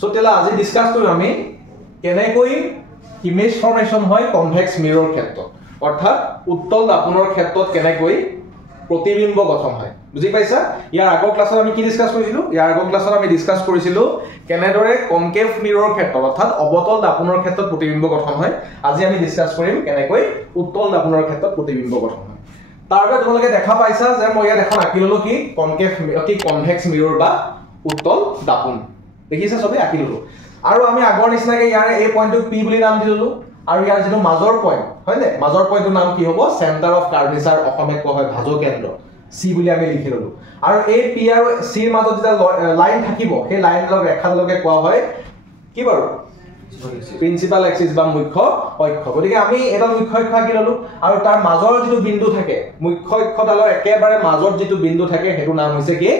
so তেলা আজি discuss কৰিম আমি কেনেকৈ ইমেজ ফৰ্মেশন হয় কনভেক্স মিৰৰ ক্ষেত্ৰত অৰ্থাৎ উত্তল দাপনৰ ক্ষেত্ৰত কেনেকৈ প্ৰতিবিম্ব গঠন হয় বুজি পাইছা ইয়াৰ আগৰ ক্লাছত আমি কি ডিসকাস কৰিছিলো ইয়াৰ আগৰ ক্লাছত আমি ডিসকাস কৰিছিলো কেনেদৰে কনকেভ মিৰৰ ক্ষেত্ৰত অৰ্থাৎ অবতল দাপনৰ ক্ষেত্ৰত প্ৰতিবিম্ব গঠন হয় আজি আমি ডিসকাস কৰিম কেনেকৈ উত্তল দাপনৰ ক্ষেত্ৰত প্ৰতিবিম্ব গঠন হয় তাৰবে তোমালোকে দেখা পাইছা যে মই ইয়াত এখন আঁকি ললো কি কনকেভ কি কনভেক্স মিৰৰ বা উত্তল দাপন দেখিছা সবে আঁকি ললো আৰু আমি আগৰ নিচিনাকে ইয়াৰ এই পইণ্টটো পি বুলি নাম দিললো আৰু ইয়াৰ যেটো মাজৰ পইণ্ট হয় নে মাজৰ পইণ্টৰ নাম কি হ'ব সেন্টাৰ অফ কাৰ্ভেচাৰ অসমে কোৱা হয় ভাজো কেন্দ্ৰ সি বুলি আমি লিখি ললো আৰু এই পি আৰু সি ৰ মাজত যেটা লাইন থাকিব সেই লাইনডালক ৰেখাডালকে কোৱা হয় কি বাৰু প্ৰিন্সিপাল এক্সিস বা মুখ্য অক্ষ গতিকে আমি এটা মুখ্য অক্ষ আঁকি ললো আৰু তাৰ মাজৰ যেটো বিন্দু থাকে মুখ্য অক্ষডালৰ একেবাৰে মাজৰ যেটো বিন্দু থাকে হেতু নাম হৈছে কি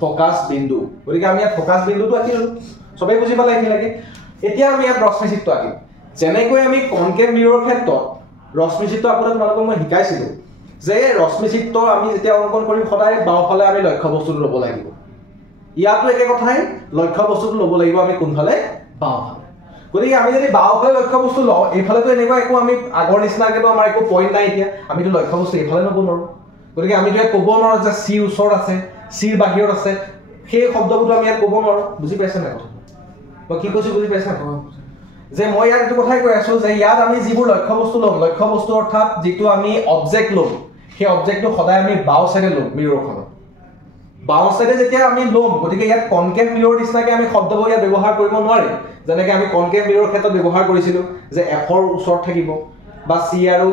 ফোকাস বিন্দু গতিকে আমি ইয়াত ফোকাস বিন্দুটো আঁকি ললো সবে বুজি পালে কি লাগে এতিয়া আমি ইয়াত ৰশ্মিচিত্ৰ আঁকিম যেনেকৈ আমি কনকেভ মিৰৰ ক্ষেত্ৰত ৰশ্মিচিত্ৰ আপোনাক তোমালোকক মই শিকাইছিলো যে ৰশ্মিচিত্ৰ আমি যেতিয়া অংকন কৰিম সদায় বাওফালে আমি লক্ষ্য বস্তুটো ল'ব লাগিব ইয়াতো একে কথাই লক্ষ্য বস্তুটো ল'ব লাগিব আমি কোনফালে বাওফালে গতিকে আমি যদি বাওফালে লক্ষ্য বস্তু লওঁ এইফালেতো এনেকুৱা একো আমি আগৰ নিচিনাকেতো আমাৰ একো পইণ্ট নাই এতিয়া আমিতো লক্ষ্য বস্তু এইফালে ল'ব নোৱাৰো গতিকে আমি এতিয়া ক'ব নোৱাৰো যে চি ওচৰত আছে চিৰ বাহিৰত আছে সেই শব্দবোৰটো আমি ইয়াত ক'ব নোৱাৰো বুজি পাইছা নাই কথা মই কি কৈছো বুজি পাইছা যে মই ইয়াত এইটো কথাই কৈ আছো যে ইয়াত আমি যিবোৰ লক্ষ্য বস্তু ল'ম লক্ষ্য বস্তু অৰ্থাৎ যিটো আমি অবজেক্ট ল'ম সেই অবজেক্টটো সদায় আমি বাও সাইডে ল'ম মিৰৰখনত বাও সাইডে যেতিয়া আমি ল'ম গতিকে ইয়াত কনকেভ মিৰৰ নিচিনাকে আমি শব্দবোৰ ইয়াত ব্যৱহাৰ কৰিব নোৱাৰিম যেনেকৈ আমি কনকেভ মিৰৰ ক্ষেত্ৰত ব্যৱহাৰ কৰিছিলো যে এফৰ ওচৰত থাকিব বা সি আৰু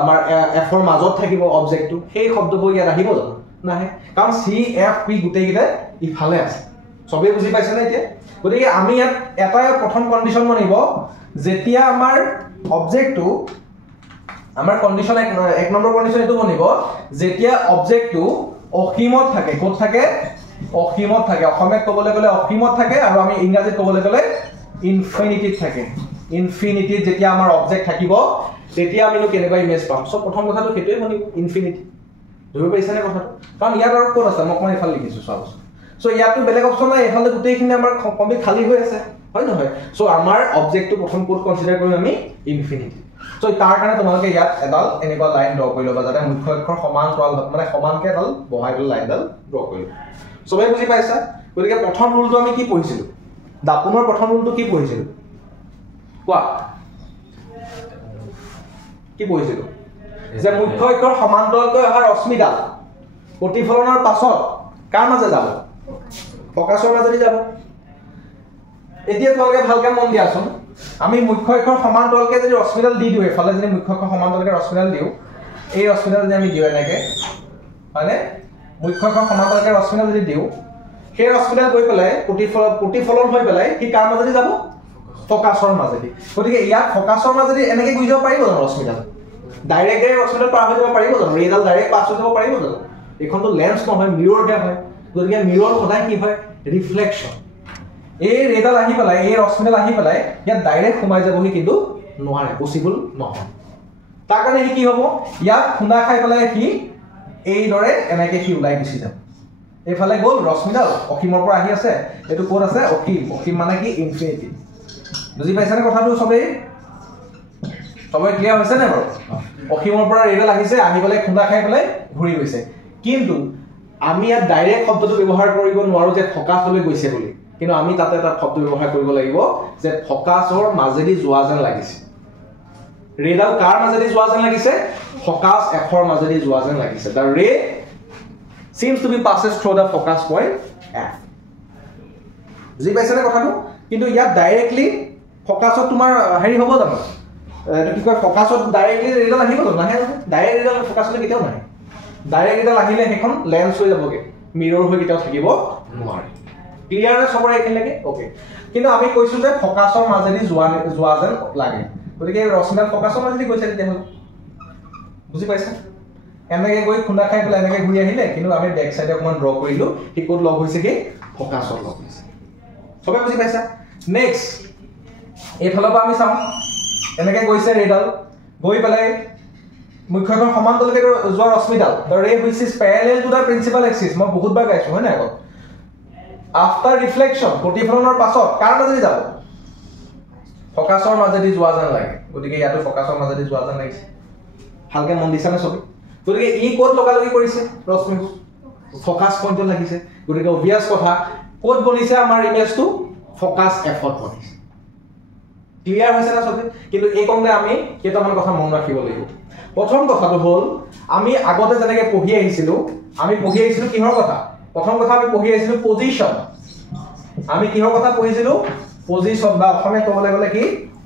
আমাৰ এফৰ মাজত থাকিব অবজেক্টটো সেই শব্দবোৰ ইয়াত আহিব জানো নাহে কাৰণ সি এফ পি গোটেইকেইটা ইফালে আছে সবে বুজি পাইছে না এতিয়া গতিকে আমি ইয়াত এটা প্ৰথম কন্ডিশন বনিব যেতিয়া আমাৰ অবজেক্টটো আমাৰ কন্ডিশন এক নম্বৰ কন্ডিশন এটো বনিব যেতিয়া অবজেক্টটো অসীমত থাকে ক'ত থাকে অসীমত থাকে অসমীয়াত ক'বলৈ গ'লে অসীমত থাকে আৰু আমি ইংৰাজীত ক'বলৈ গ'লে ইনফিনিটিত থাকে ইনফিনিটিত যেতিয়া আমাৰ অবজেক্ট থাকিব তেতিয়া আমি কেনেকুৱা ইমেজ পাম সব প্ৰথম কথাটো হেতুই বনিব ইনফিনিটি ধৰিব পাইছানে কথাটো কাৰণ ইয়াত আৰু ক'ত আছে মই ইফালে লিখিছো চাওক সো ইয়াতো বেলেগ অপচন নাই এফালে গোটেইখিনি আমাৰ কমপ্লিট খালি হৈ আছে হয় নহয় সো আমাৰ অবজেক্টটো প্ৰথম কোড কনসিডাৰ কৰিম আমি ইনফিনিটি সো তাৰ কাৰণে তোমালোকে ইয়াত এডাল এনেকুৱা লাইন ড্ৰ কৰি ল'বা যাতে মুখ্য অক্ষৰ সমান্তৰাল মানে সমানকে এডাল বহাই লৈ লাইনডাল ড্ৰ কৰি ল'বা সবে বুজি পাইছা গতিকে প্ৰথম ৰুলটো আমি কি পঢ়িছিলো দাপনৰ প্ৰথম ৰুলটো কি পঢ়িছিলো কোৱা কি পঢ়িছিলো যে মুখ্য অক্ষৰ সমান্তৰালকৈ অহা ৰশ্মিডাল প্ৰতিফলনৰ পাছত কাৰ মাজে যাব ফোকাসৰ মাজেদি যাব এতিয়া তোমালোকে ভালকে মন দিয়াচোন আমি মুখ্য অক্ষৰ সমান্তৰালকে যদি ৰশ্মিডাল দি দিও এফালে যদি মুখ্য অক্ষৰ সমান্তৰালকে ৰশ্মিডাল দিও এই ৰশ্মিডাল যদি আমি দিও এনেকে মানে মুখ্য অক্ষৰ সমান্তৰালকে ৰশ্মিডাল যদি দিও সেই ৰশ্মিডাল গৈ পেলাই প্ৰতিফলন হৈ পেলাই কি কাৰ মাজেদি যাব ফোকাসৰ মাজেদি গতিকে ইয়াত ফোকাসৰ মাজেদি এনেকে গৈ যাব পাৰিব জানো ৰশ্মিডাল ডাইৰেক্ট ৰশ্মিডাল পাৰ হৈ যাব পাৰিব জানো ৰেডাল ডাইৰেক্ট পাছ হৈ যাব পাৰিব জানো এখনটো লেন্স নহয় মিৰৰহে হয় গতিকে মিৰৰ সদায় কি হয় ৰিফ্লেকশন এই ৰেডাল আহি পেলাই এই ৰশ্মিডাল আহি পেলাই ইয়াত ডাইৰেক্ট সোমাই যাবহি কিন্তু নোৱাৰে পসিবল নহয় তাৰ কাৰণে কি হ'ব ইয়াত খুন্দা খাই পেলাই কি এই দৰে এনেকে কি ওলাই গুচি যাব এইফালে গ'ল ৰশ্মিডাল অসীমৰ পৰা আহি আছে এটো ক'ত আছে অসীম মানে কি ইনফিনিটি বুজি পাইছানে কথাটো সবেই সবে ক্লিয়াৰ হৈছে নে বাৰু অসীমৰ পৰা ৰেডাল আহিছে আহি পেলাই খুন্দা খাই পেলাই ঘূৰি গৈছে কিন্তু আমি ইয়াত ডাইৰেক্ট শব্দটো ব্যৱহাৰ কৰিব নোৱাৰো যে ফোকাসলৈ গৈছে বুলি কিন্তু আমি তাতে এটা শব্দ ব্যৱহাৰ কৰিব লাগিব যে ফোকাসৰ মাজেদি যোৱা যেন লাগিছে ৰেডাল কাৰ মাজেদি যোৱা যেন লাগিছে ফোকাস এফৰ মাজেদি যোৱা যেন লাগিছে the ray seems to be passes through the focus point f বুজি পাইছানে কথাটো কিন্তু ইয়াত ডাইৰেক্টলি ফোকাসত তোমাৰ হেৰি হ'ব জানো এটো কি কয় ফোকাসত ডাইৰেক্টলি ৰেডাল আহিব জানো নাহে ডাইৰেক্ট ৰেডাল ফোকাসলৈ কেতিয়াও নাহে ডাইৰেক্ট ৰেডাল আহিলে হেখন লেন্স হৈ যাবগে মিৰৰ হৈ কেতিয়াও থাকিব নোৱাৰে ক্লিয়াৰ সবৰে একেলগে ওকে কিন্তু আমি কৈছো যে ফোকাসৰ মাজেদি যোৱা যেন লাগে গতিকে ৰশ্মিডাল ফোকাসৰ মাজেদি গৈছে তেতিয়া বুজি পাইছা এনেকে গৈ খুন্দা খাই পেলাই এনেকে ঘূৰি আহিলে কিন্তু আমি বেক সাইডে অকমান ড্ৰ কৰিলো কি কোড লগ হৈছে কি ফোকাসৰ লগ হৈছে সবে বুজি পাইছা নেক্সট এইফালৰ পৰা আমি চাম এনেকে গৈছে ৰেডাল গৈ পেলাই মুখ্য অক্ষৰ সমান্তৰালকে যোৱা ৰশ্মিডাল the ray which is parallel to the principal axis মই বহুতবাৰ গাইছো হয় না আগত আফটাৰ ৰিফ্লেকশ্যন প্ৰতিফলনৰ পাছত কাৰ মাজেদি যাব ফকাছৰ মাজেদি যোৱা যেন লাগে গতিকে ইয়াতো ফকাছৰ মাজেদি যোৱা যেন লাগিছে ভালকে মন দিছানে সবে গতিকে ই কোড লগালগি কৰিছে ৰশ্মি ফকাছ পইণ্টত লাগিছে গতিকে অবভিয়াছ কথা কোড বনিছে আমাৰ ইমেজটো ফকাছ এফত বনিছে ক্লিয়াৰ হৈছে না সবে কিন্তু এই কমতে আমি কেইটামান কথা মন ৰাখিব লাগিব প্ৰথম কথাটো হ'ল আমি আগতে যেনেকৈ পঢ়ি আহিছিলোঁ কিহৰ কথা প্ৰথম কথা আমি পঢ়ি আহিছিলোঁ পজিশ্যন আমি কিহৰ কথা পঢ়িছিলোঁ পজিশ্যন বা অসমীয়াত ক'বলৈ গ'লে কি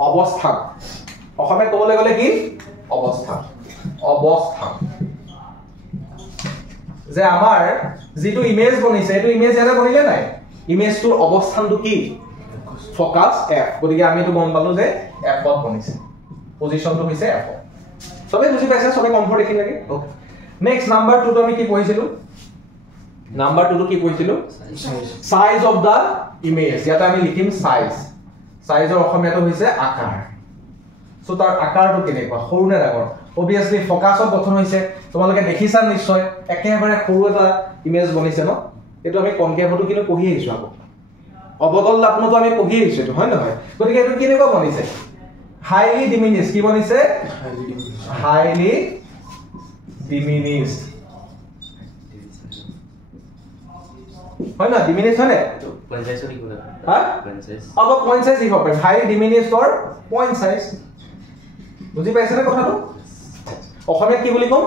অৱস্থান অসমীয়াত ক'বলৈ গ'লে কি অৱস্থান যে আমাৰ যিটো ইমেজ বনিছে এইটো ইমেজ ইয়াতে বনিলে নাই ইমেজটোৰ অৱস্থানটো কি ফকাছ এফ গতিকে আমি এইটো গম পালো যে এফত বনিছে পজিশ্যনটো হৈছে এফ সবে বুজি পাইছে সবে কমফৰ্ট দেখি লাগে ওকে নেক্সট নাম্বাৰ 2 টো আমি কি পঢ়িছিলোঁ নাম্বাৰ 2 টো কি পঢ়িছিলোঁ সাইজ অফ দা ইমেজ ইয়াতে আমি লিখিম সাইজৰ অসমীয়াটো হৈছে আকাৰ সো তাৰ আকাৰটো কেনেকুৱা সৰু নে ডাঙৰ obviously ফকাছত গঠন হৈছে তোমালোকে দেখিছা নিশ্চয় একেবাৰে সৰু এটা ইমেজ বনিছে ন এটো আমি কনকেভটো কিন্তু পঢ়ি আহিছো আকৌ অবতল দাপনটো আমি পঢ়ি আহিছো এটো হয় নহয় গতিকে এটো কেনেকুৱা বনিছে হাইলি ডিমিনিশ কি বনিছে হাইলি ডিমিনিশ হয় না ডিমিনিশ হয়নে পইণ্ট সাইজ কি কৰে হা পইণ্ট সাইজ কি হবে highly diminish for point size বুজি পাইছানে কথাটো অসমীয়াত কি বুলি কম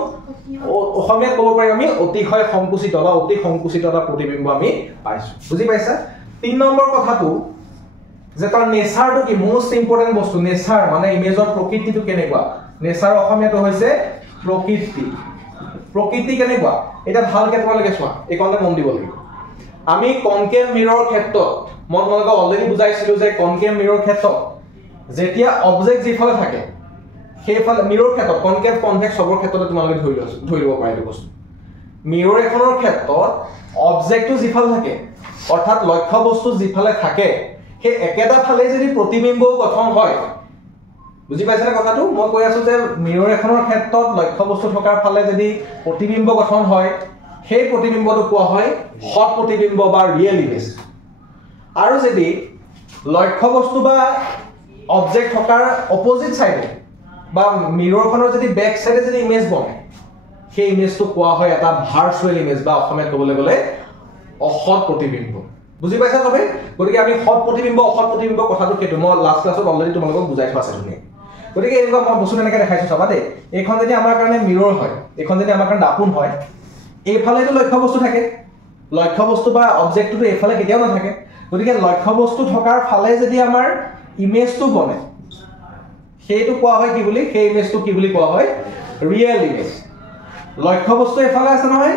অসমীয়াত ক'ব পাৰি আমি অতিশয় সংকুচিত বা অতি সংকুচিত এটা প্ৰতিবিম্ব আমি পাইছো বুজি পাইছা 3 নম্বৰ কথাটো যে তাৰ নেচাৰটো কি মোস্ট ইম্পৰ্টেন্ট বস্তু নেচাৰ মানে ইমেজৰ প্ৰকৃতিটো কেনেকুৱা নেচাৰ অসমীয়াটো হৈছে প্ৰকৃতি কেনেকুৱা এটা ভালকে তোমালোকে চোৱা এই কনতে মন দিব লাগিব আমি কনকেভ মিৰৰ ক্ষেত্ৰত মই তোমালোকক অলৰেডি বুজাইছিলো যে কনকেভ মিৰৰ ক্ষেত্ৰত যেতিয়া অবজেক্ট যিফালে থাকে সেইফালে মিৰৰ ক্ষেত্ৰত কনকেভ কনভেক্স সবৰ ক্ষেত্ৰতে তোমালোকে ধৰিব পাৰা এইটো বস্তু মিৰৰ এখনৰ ক্ষেত্ৰত অবজেক্টটো যিফালে থাকে অৰ্থাৎ লক্ষ্য বস্তু যিফালে থাকে সেই একেটা ফালে যদি প্ৰতিবিম্ব গঠন হয় বুজি পাইছানে কথাটো মই কৈ আছো যে মিৰৰ এখনৰ ক্ষেত্ৰত লক্ষ্য বস্তু থকাৰ ফালে যদি প্ৰতিবিম্ব গঠন হয় সেই প্ৰতিবিম্বটো কোৱা হয় হট প্ৰতিবিম্ব বা ৰিয়েল ইমেজ আৰু যদি লক্ষ্য বস্তু বা অবজেক্ট থকাৰ অপোজিট সাইডে বা মিৰৰখনৰ যদি বেক সাইডে যদি ইমেজ বনে সেই ইমেজটো কোৱা হয় এটা ভাৰ্চুৱেল ইমেজ বা অসমীয়াত ক'বলৈ গ'লে অহৎ প্ৰতিবিম্ব বুজি পাইছা সবে গতিকে আমি হট প্ৰতিবিম্ব অহৎ প্ৰতিবিম্ব কথাটো কেটো মই লাষ্ট ক্লাছত অলৰেডি তোমালোকক বুজাই থোৱা আছে ধুনীয়া গতিকে এনেকুৱা মই বস্তু এনেকৈ দেখাইছো চাবা দেই এইখন যদি আমাৰ কাৰণে মিৰৰ হয় এইখন যদি আমাৰ কাৰণে দাপোন হয় এইফালেটো লক্ষ্য বস্তু থাকে লক্ষ্য বস্তু বা অবজেক্টটো এইফালে কেতিয়াও নাথাকে গতিকে লক্ষ্য বস্তু থকাৰ ফালে যদি আমাৰ ইমেজটো বনে সেইটো কোৱা হয় কি বুলি সেই ইমেজটো কি বুলি কোৱা হয় ৰিয়েল ইমেজ লক্ষ্য বস্তু এফালে আছে নহয়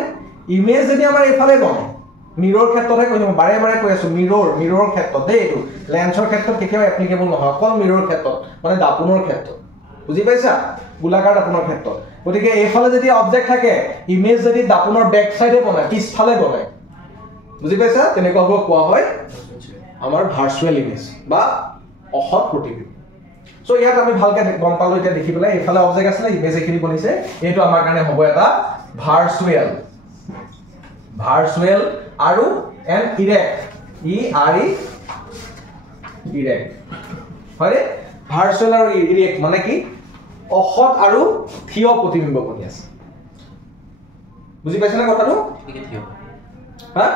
ইমেজ যদি আমাৰ এফালে বনে মিৰৰ ক্ষেত্ৰতে কৈছো বাৰে বাৰে কৈ আছো মিৰৰ ক্ষেত্ৰত দেই এইটো লেন্সৰ ক্ষেত্ৰত কেতিয়াও এপ্লিকেবল নহয় অকল মিৰৰ ক্ষেত্ৰত মানে দাপোনৰ ক্ষেত্ৰত বুজি পাইছা গোলাকাৰ দাপোনৰ ক্ষেত্ৰত গতিকে এইফালে যদি অবজেক্ট থাকে ইমেজ যদি দাপোনৰ বেক সাইডে বনায় পিছফালে বনায় বুজি পাইছা তেনেকুৱা হ'ব কোৱা হয় আমাৰ ভাৰ্চুৱেল ইমেজ বা অহৎ প্ৰতিবিম্ব সো ইয়াত আমি ভালকে গম পালো এটা দেখি পেলাই এফালে অবজেক্ট আছে না ইমেজ এখিনি বনিছে এইটো আমাৰ কাৰণে হ'ব এটা ভাৰ্চুৱেল আৰু এন ইৰেক্ট ইৰেক্ট হয় ভাৰ্চুৱেল আৰু ইৰেক্ট মানে কি অহৎ আৰু থিয় প্ৰতিবিম্ব বনি আছে বুজি পাইছা না কথাটো ঠিক আছে হা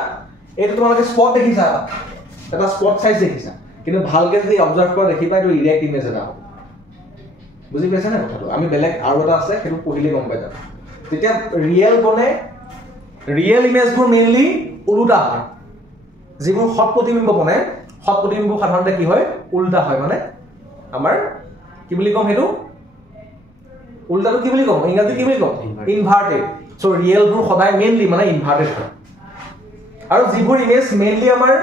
এইটো তোমালোকে স্পট দেখিছা এটা স্পট সাইজ দেখিছা কিন্তু ভালকে যদি অবজাৰ্ভ কৰা দেখি পাই তো ইৰেক্ট ইমেজ এটা হ'ব বুজি পাইছা না কথাটো আমি বেলেগ আৰু এটা আছে সেইটো পঢ়িলে গম পাই যাম তেতিয়া ৰিয়েল বনে ৰিয়েল ইমেজবোৰ মেইনলি উল্টা হয় যিবোৰ হট প্ৰতিবিম্ব বনে হট প্ৰতিবিম্ব সাধাৰণতে কি হয় উল্টা হয় মানে আমাৰ কি বুলি কম হেতু উল্টাটো কি বুলি কম ইংৰাজী কি বুলি কম ইনভাৰ্টেড সো ৰিয়েলবোৰ সদায় মেইনলি মানে ইনভাৰ্টেড হয় আৰু যিবোৰ ইমেজ মেইনলি আমাৰ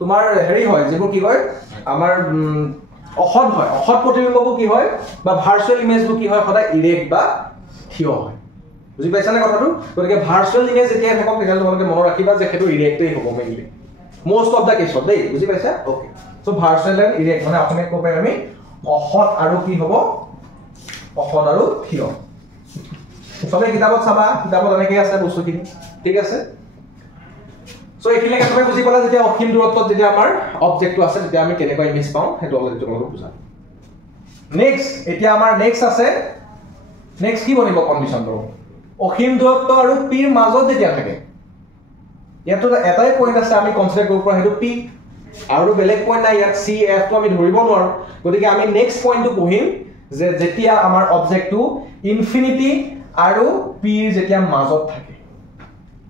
তোমাৰ হেৰি হয় যিবোৰ কি হয় আমাৰ অহৎ হয় অহৎ প্ৰতিবিম্ববোৰ কি হয় বা ভাৰ্চুৱেল ইমেজবোৰ কি হয় সদায় ইৰেক্ট বা থিয় হয় বুজি পাইছা না কথাটো গতিকে ভাৰ্চুৱেল ইমেজ যেতিয়া থাকক তেতিয়া তোমালোকে মনত ৰাখিবা যে সেইটো ইৰেক্টই হ'ব মেইনলি মোস্ট অফ দা কেছত দেই বুজি পাইছা okay so virtual and erect মানে অসমীয়াত ক'ব পাৰি আমি অহৎ আৰু কি হ'ব অহৎ আৰু থিয় সবে কিতাপত চাবা কিতাপত এনেকৈ আছে বস্তুখিনি ঠিক আছে সো এইখিনি কেনেকৈ বুজি পালা যেতিয়া অসীম দূৰত্বত যেতিয়া আমাৰ অবজেক্টটো আছে তেতিয়া আমি কেনেকৈ ইমেজ পাওঁ সেইটো অলৰেডি তোমালোকক বুজাম নেক্সট এতিয়া আমাৰ নেক্সট আছে নেক্সট কি বনিব কন্ডিশনটো অসীম দূৰত্ব আৰু p ৰ মাজত যেতিয়া থাকে ইয়াতো এটাই পইণ্ট আছে আমি কনসিডাৰ কৰিব পৰা সেইটো p আৰু বেলেগ পইণ্ট নাই ইয়াত c f টো আমি ধৰিব নোৱাৰো গতিকে আমি নেক্সট পইণ্টটো পঢ়িম যে যেতিয়া আমাৰ অবজেক্টটো ইনফিনিটি আৰু p ৰ যেতিয়া মাজত থাকে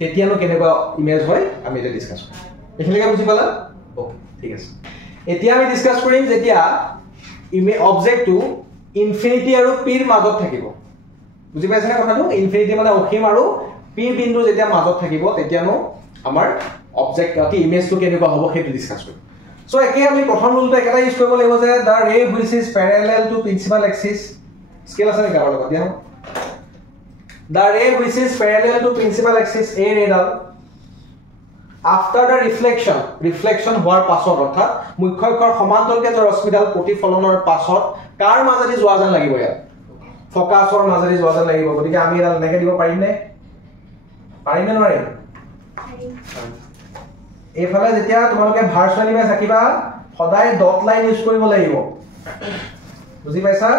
তেতিয়ানো কেনেকুৱা ইমেজ হয় আমি এটা ডিসকাস কৰিম এখিনিকে বুজি পালা ওকে ঠিক আছে এতিয়া আমি ডিসকাস কৰিম যেতিয়া অবজেক্টটো ইনফিনিটি আৰু p ৰ মাজত থাকিব বুজি পাইছানে কথাটো ইনফিনিটি মানে অসীম আৰু p বিন্দু যেতিয়া মাজত থাকিব তেতিয়ানো আমাৰ অবজেক্ট কি ইমেজটো কেনেকুৱা হ'ব সেইটো ডিসকাস কৰিম সো একে আমি প্ৰথম ৰুলটো একেটা ইউজ কৰিব লাগিব যে the ray which is parallel to principal axis scale আছে নেকি আমাৰ লগত দিয়া the ray which is parallel to principal axis a ray dal after the reflection হোৱাৰ পাছত অৰ্থাৎ মুখ্য অক্ষৰ সমান্তৰালকে যে ৰশ্মিডাল প্ৰতিফলনৰ পাছত কাৰ মাজেদি যোৱা যেন লাগিব ইয়াত ফোকাছৰ মাজেদি যোৱা যেন লাগিব গতিকে আমি এডাল এনেকৈ দিব পাৰিম নে নোৱাৰিম এইফালে যেতিয়া তোমালোকে ভাৰ্চুৱেল ইমেজ আঁকিবা সদায় ডট লাইন ইউজ কৰিব লাগিব বুজি পাইছা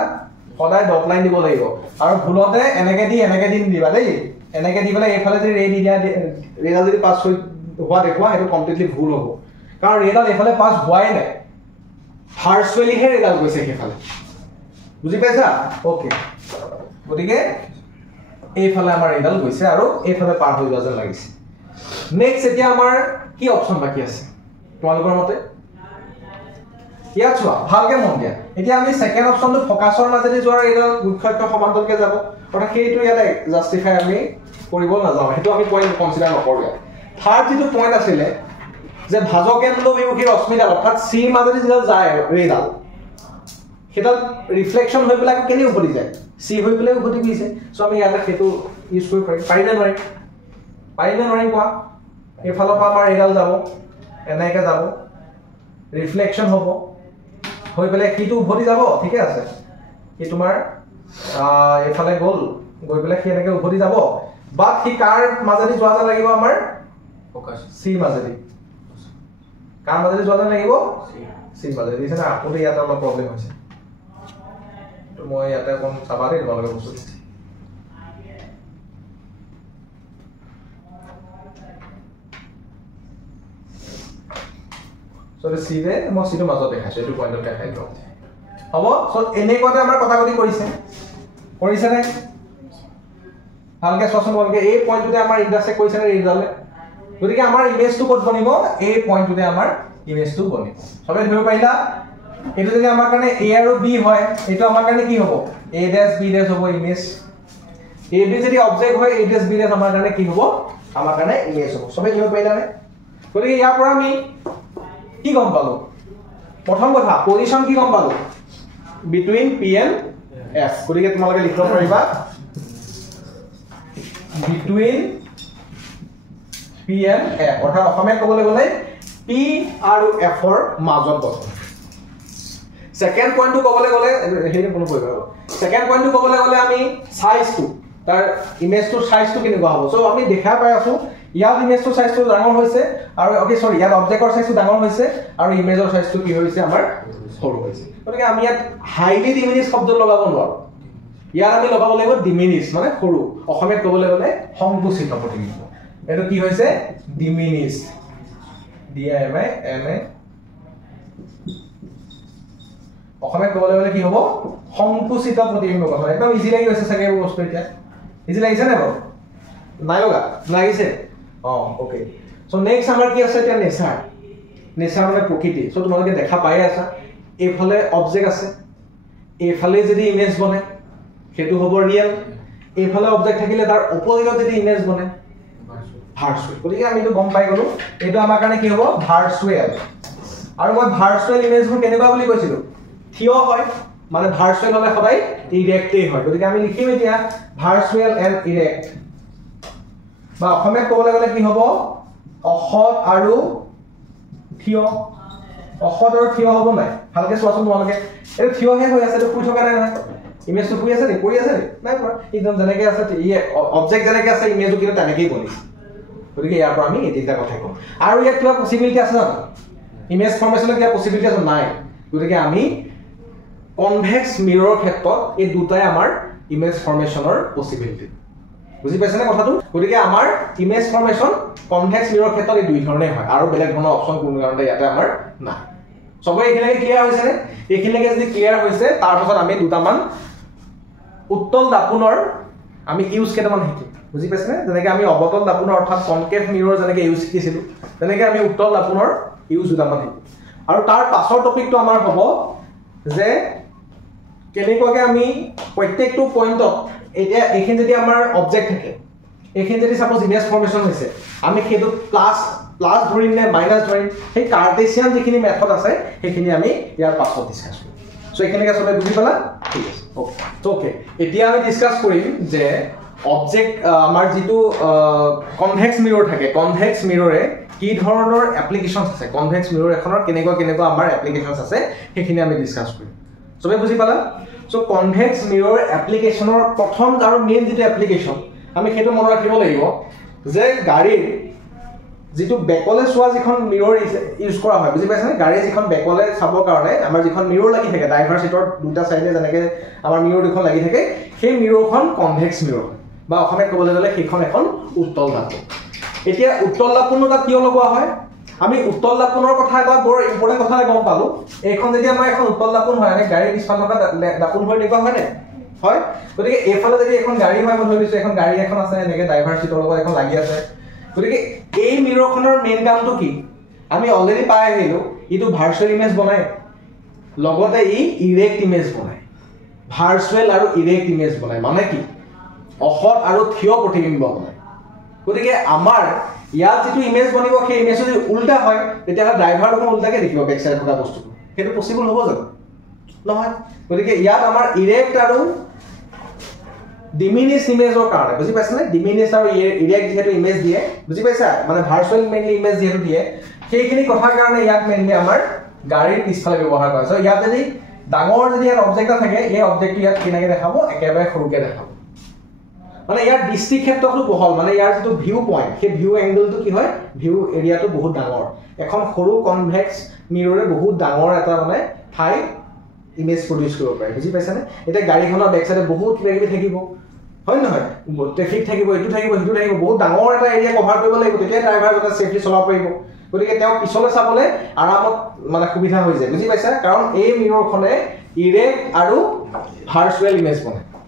সদায় ডট লাইন দিব লাগিব আৰু ভুলতে এনেকে দি দিবা দেই এনেকে দি পেলাই এইফালে যদি ৰে দি দিয়া ৰেডাল যদি পাস হোৱা দেখুৱা সেইটো কমপ্লিটলি ভুল হ'ব কাৰণ ৰেডাল এইফালে পাস হোৱাই নাই ভাৰ্চুৱেলি হে ৰেডাল গৈছে সেইফালে বুজি পাইছা ওকে গতিকে এইফালে আমাৰ ৰেডাল গৈছে আৰু এইফালে পাৰ হৈ যোৱা যেন লাগিছে নেক্সট এতিয়া আমাৰ কি অপচন বাকি আছে তোমালোকৰ মতে ইয়াত চোৱা ভালকে মন দিয়া এতিয়া আমি সেকেন্ড অপচনটো ফোকাছৰ মাজেদি যোৱাৰ এডাল মুখ্য অক্ষ সমান্তৰালকে যাব অৰ্থাৎ সেইটো ইয়াতে জাস্টিফাই আমি কৰিব নাযাওঁ সেইটো আমি পইণ্ট কনসিডাৰ নকৰোঁ থাৰ্ড যিটো পইণ্ট আছিলে যে ভাজকেন্দ্ৰ বিমুখী ৰশ্মিডাল অৰ্থাৎ c মাজেদি যেডাল যায় ৰেডাল সেডাল ৰিফ্লেকশন হৈ পেলাই কেনে উভতি যায় c হৈ পেলাই উভতি গৈছে সো আমি ইয়াতে সেইটো ইউজ কৰিব পাৰিম নে নোৱাৰিম কোৱা এইফালৰ পৰা আমাৰ ৰেডাল যাব এনেকে যাব ৰিফ্লেকশন হ'ব হৈ পেলাই কিটো উভতি যাব ঠিক আছে কি তোমাৰ এফালে গৈ পেলাই কি এনেকে উভতি যাব বাট কি কাৰ মাজেদি যোৱা যেন লাগিব আমাৰ ফোকাস c মাজেদি কাৰ মাজেদি যোৱা যেন লাগিব c মাজেদি দিছে না আপুনি ইয়াত অলপ প্ৰবলেম হৈছে তো মই ইয়াতে কোন চাবাৰে তোমালোকে বস্তু সো সিধে মই সিটো মাজত দেখাইছো এটো পয়েন্টত দেখাই দিও হ'ব সো এনেকুৱাতে আমাৰ কথাগতি কৰিছে নে ভালকে চোৱাচোন বলকে এই পয়েন্টটোতে আমাৰ ইন্টাৰসেক্ট কৰিছে নে ৰিজাল্টে গতিকে আমাৰ ইমেজটো ক'ত বনিব এই পয়েন্টটোতে আমাৰ ইমেজটো বনিব সবে ধৰিব পাৰিলা এটো যদি আমাৰ কাৰণে a আৰু b হয় এটো আমাৰ কাৰণে কি হ'ব a dash b dash হ'ব ইমেজ a b যদি অবজেক্ট হয় a dash b dash আমাৰ কাৰণে কি হ'ব আমাৰ কাৰণে ইমেজ হ'ব সবে ধৰিব পাৰিলা নে গতিকে ইয়াৰ পৰা আমি কি গম পালো প্ৰথম কথা পজিশন কি গম পালো বিটুইন p and s গতিকে তোমালোকে লিখিব পাৰিবা বিটুইন p and f অৰ্থাৎ অসমীয়াত ক'বলৈ গ'লে p আৰু f ৰ মাজত বস্তু সেকেন্ড পইণ্টটো ক'বলৈ গ'লে হেৰি কোনো কৰিব সেকেন্ড পইণ্টটো ক'বলৈ গ'লে আমি সাইজটো তাৰ ইমেজটো সাইজটো কেনেকুৱা হ'ব সো আমি দেখা পাই আছো ইয়াৰ ইমেজটো সাইজটো ডাঙৰ হৈছে আৰু ওকে সৰি ইয়াৰ অবজেক্টৰ সাইজটো ডাঙৰ হৈছে আৰু ইমেজৰ সাইজটো কি হৈছে আমাৰ সৰু হৈছে গতিকে আমি ইয়াত হাইলি ডিমিনিছ শব্দ লগাব নোৱাৰো ইয়াৰ আমি লগাব লাগিব ডিমিনিছ মানে সৰু অসমীয়াত ক'বলৈ গ'লে সংকুচিত প্ৰতিবিম্ব এটো কি হৈছে ডিমিনিছ DIMI অসমীয়াত ক'বলৈ গ'লে কি হ'ব সংকুচিত প্ৰতিবিম্ব কথা একদম ইজি লাগি গৈছে চাগে এই বস্তু এতিয়া ইজি লাগিছে নে বাৰু নাই লগা লাগিছে ওকে সো নেক্সট আমাৰ কি আছে এতিয়া নেচাৰ মানে প্ৰকৃতি সো তোমালোকে দেখা পাই আছা এইফালে অবজেক্ট আছে এইফালে যদি ইমেজ বনে হেতু হ'ব ৰিয়েল এইফালে অবজেক্ট থাকিলে তাৰ অপোজিটত যদি ইমেজ বনে ভাৰ্চুৱেল গতিকে আমি তো গম পাই গলো এটো আমাৰ কাৰণে কি হ'ব ভাৰ্চুৱেল আৰু মই ভাৰ্চুৱেল ইমেজবোৰ কেনেকুৱা বুলি কৈছিলো থিয় হয় মানে ভাৰ্চুৱেল হলে সদায় ইৰেক্টেই হয় গতিকে আমি লিখিম এতিয়া ভাৰ্চুৱেল এণ্ড ইৰেক্ট বা অসমীয়াত ক'বলৈ গ'লে কি হ'ব অসৎ আৰু থিয় হ'ব নাই ভালকে চোৱাচোন তোমালোকে এটো থিয়হে হৈ আছে এটো শুই থকা নাই নহয় ইমেজটো শুই আছে নে পৰি আছে নে নাই পৰা একদম যেনেকৈ আছে অবজেক্ট যেনেকৈ আছে ইমেজটো কিন্তু তেনেকেই বনিছে গতিকে ইয়াৰ পৰা আমি এই তিনিটা কথা কম আৰু ইয়াত কিবা পসিবিলিটি আছে জানো ইমেজ ফৰ্মেশনৰ কিবা পসিবিলিটি আছে নাই গতিকে আমি কনভেক্স মিৰৰ ক্ষেত্ৰত এই দুটাই আমাৰ ইমেজ ফৰ্মেশনৰ পসিবিলিটি বুজি পাইছে না কথাটো গতিকে আমাৰ ইমেজ ফৰ্মেশন কনভেক্স মিৰৰ ক্ষেত্ৰত এই দুই ধৰণে হয় আৰু বেলেগ ধৰণৰ অপচন কোনো কাৰণতে ইয়াতে আমাৰ নাই সবে এখিনিকে ক্লিয়াৰ হৈছে নে এখিনিকে যদি ক্লিয়াৰ হৈছে তাৰ পাছত আমি দুটামান উত্তল দাপোনৰ আমি ইউজ কেইটামান শিকিম বুজি পাইছে নে যেনেকৈ আমি অবতল দাপোনৰ অৰ্থাৎ কনকেভ মিৰৰ যেনেকৈ ইউজ শিকিছিলো তেনেকৈ আমি উত্তল দাপোনৰ ইউজ দুটামান শিকিম আৰু তাৰ পাছৰ টপিকটো আমাৰ হ'ব যে কেনেকুৱাকৈ আমি প্ৰত্যেকটো পইণ্টত এতিয়া এইখিনি যদি আমাৰ অবজেক্ট থাকে এইখিনি যদি সাপোজ ইমেজ ফৰ্মেশন হৈছে আমি সেইটো প্লাছ ধৰিম নে মাইনাছ ধৰিম সেই কাৰ্টেছিয়ান যিখিনি মেথড আছে সেইখিনি আমি ইয়াৰ পাছত ডিসকাস কৰিম সো এইখিনিকে সবে বুজি পালা ঠিক আছে ওকে এতিয়া আমি ডিসকাস কৰিম যে অবজেক্ট আমাৰ যেটো কনভেক্স মিৰৰ থাকে কনভেক্স মিৰৰে কি ধৰণৰ এপ্লিকেশনছ আছে কনভেক্স মিৰৰ এখনৰ কেনেকুৱা আমাৰ এপ্লিকেশনছ আছে সেইখিনি আমি ডিসকাস কৰিম সবে বুজি পালা সো কনভেক্স মিৰৰ এপ্লিকেশনৰ প্ৰথম আৰু মেইন যেটো এপ্লিকেশন আমি হেতু মনত ৰাখিব লাগিব যে গাড়ীৰ যেটো বেকলে সোৱা যিখন মিৰৰ ইউজ কৰা হয় বুজি পাইছানে গাড়ী যিখন বেকলে চাবৰ কাৰণে আমাৰ যিখন মিৰৰ লাগি থাকে ড্ৰাইভাৰ সিটৰ দুটা সাইডে যেনেকে আমাৰ মিৰৰ দুখন লাগি থাকে সেই মিৰৰখন কনভেক্স মিৰৰ বা অসমে ক'বলৈ গ'লে সেইখন এখন উত্তল দাপোন এতিয়া উত্তল দাপোনটা কিয় লগোৱা হয় আমি উত্তল দাপোনৰ কথা এটা বৰ ইম্পৰ্টেন্ট কথা গম পালো এইখন যদি আমাৰ এখন উত্তল দাপোন হয় মানে গাড়ী পিছফাল থকা দাপোন হৈ দেখুৱা হয় নে হয় গতিকে এইফালে যদি এখন গাড়ী হয় মই ধৰিছো এখন গাড়ী এখন আছে এনেকে ড্ৰাইভাৰ সিটৰ লগত এখন লাগি আছে গতিকে এই মিৰৰখনৰ মেইন কামটো কি আমি অলৰেডি পাই আহিলো ইটো ভাৰ্চুৱেল ইমেজ বনায় লগতে ই ইৰেক্ট ইমেজ বনায় ভাৰ্চুৱেল আৰু ইৰেক্ট ইমেজ বনায় মানে কি অসৎ আৰু থিয় প্ৰতিবিম্ব বনায় গতিকে আমাৰ ইয়াত যেটো ইমেজ বনিব সেই ইমেজ যদি উল্টা হয় তেতিয়া ড্ৰাইভাৰটো উল্টাকে দেখিব বেক সাইড থকা বস্তুটো সেইটো পসিবল হ'ব জানো নহয় গতিকে ইয়াত আমাৰ ইৰেক্ট আৰু ডিমিনিশ ইমেজৰ কাৰণে বুজি পাইছানে ডিমিনিশ আৰু ইৰেক্ট যেটো ইমেজ দিয়ে বুজি পাইছা মানে ভাৰ্চুৱেল মেইনলি ইমেজ যেটো দিয়ে সেইখিনি কথাৰ কাৰণে ইয়াক মেইনলি আমাৰ গাড়ীৰ পিছফালে ব্যৱহাৰ কৰা সো ইয়াত যদি ডাঙৰ যদি ইয়াত অবজেক্ট থাকে এই অবজেক্টটো ইয়াত কিনাকে দেখাব একেবাৰে সৰুকে দেখাব মানে ইয়াৰ দৃষ্টি ক্ষেত্ৰটো বহল মানে ইয়াৰ যেটো ভিউ পইণ্ট সেই ভিউ এংগলটো কি হয় ভিউ এৰিয়াটো বহুত ডাঙৰ এখন সৰু কনভেক্স মিৰৰে বহুত ডাঙৰ এটা মানে ঠাই ইমেজ প্ৰডিউস কৰিব পাৰে বুজি পাইছানে এটা গাড়ীখনৰ বেক সাইডে বহুত কিবা থাকিব হয় নহয় ট্ৰাফিক থাকিব এটো থাকিব হিটো থাকিব বহুত ডাঙৰ এটা এৰিয়া কভাৰ কৰিব লাগিব তেতিয়া ড্ৰাইভাৰ জনে সেফলি চলাব পাৰিব গতিকে তেওঁ পিছলৈ চাবলৈ আৰামত মানে সুবিধা হৈ যায় বুজি পাইছা কাৰণ এই মিৰৰখনে ইৰেক্ট আৰু ভাৰ্চুৱেল ইমেজ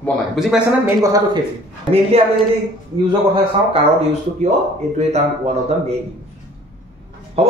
বনায় বুজি পাইছানে মেইন কথাটো সেইখিনি মেইনলি আমি যদি ইউজৰ কথা চাওঁ কাৰত ইউজটো কিয় এটোৱে তাৰ ওৱান অফ দা মেইন হ'ব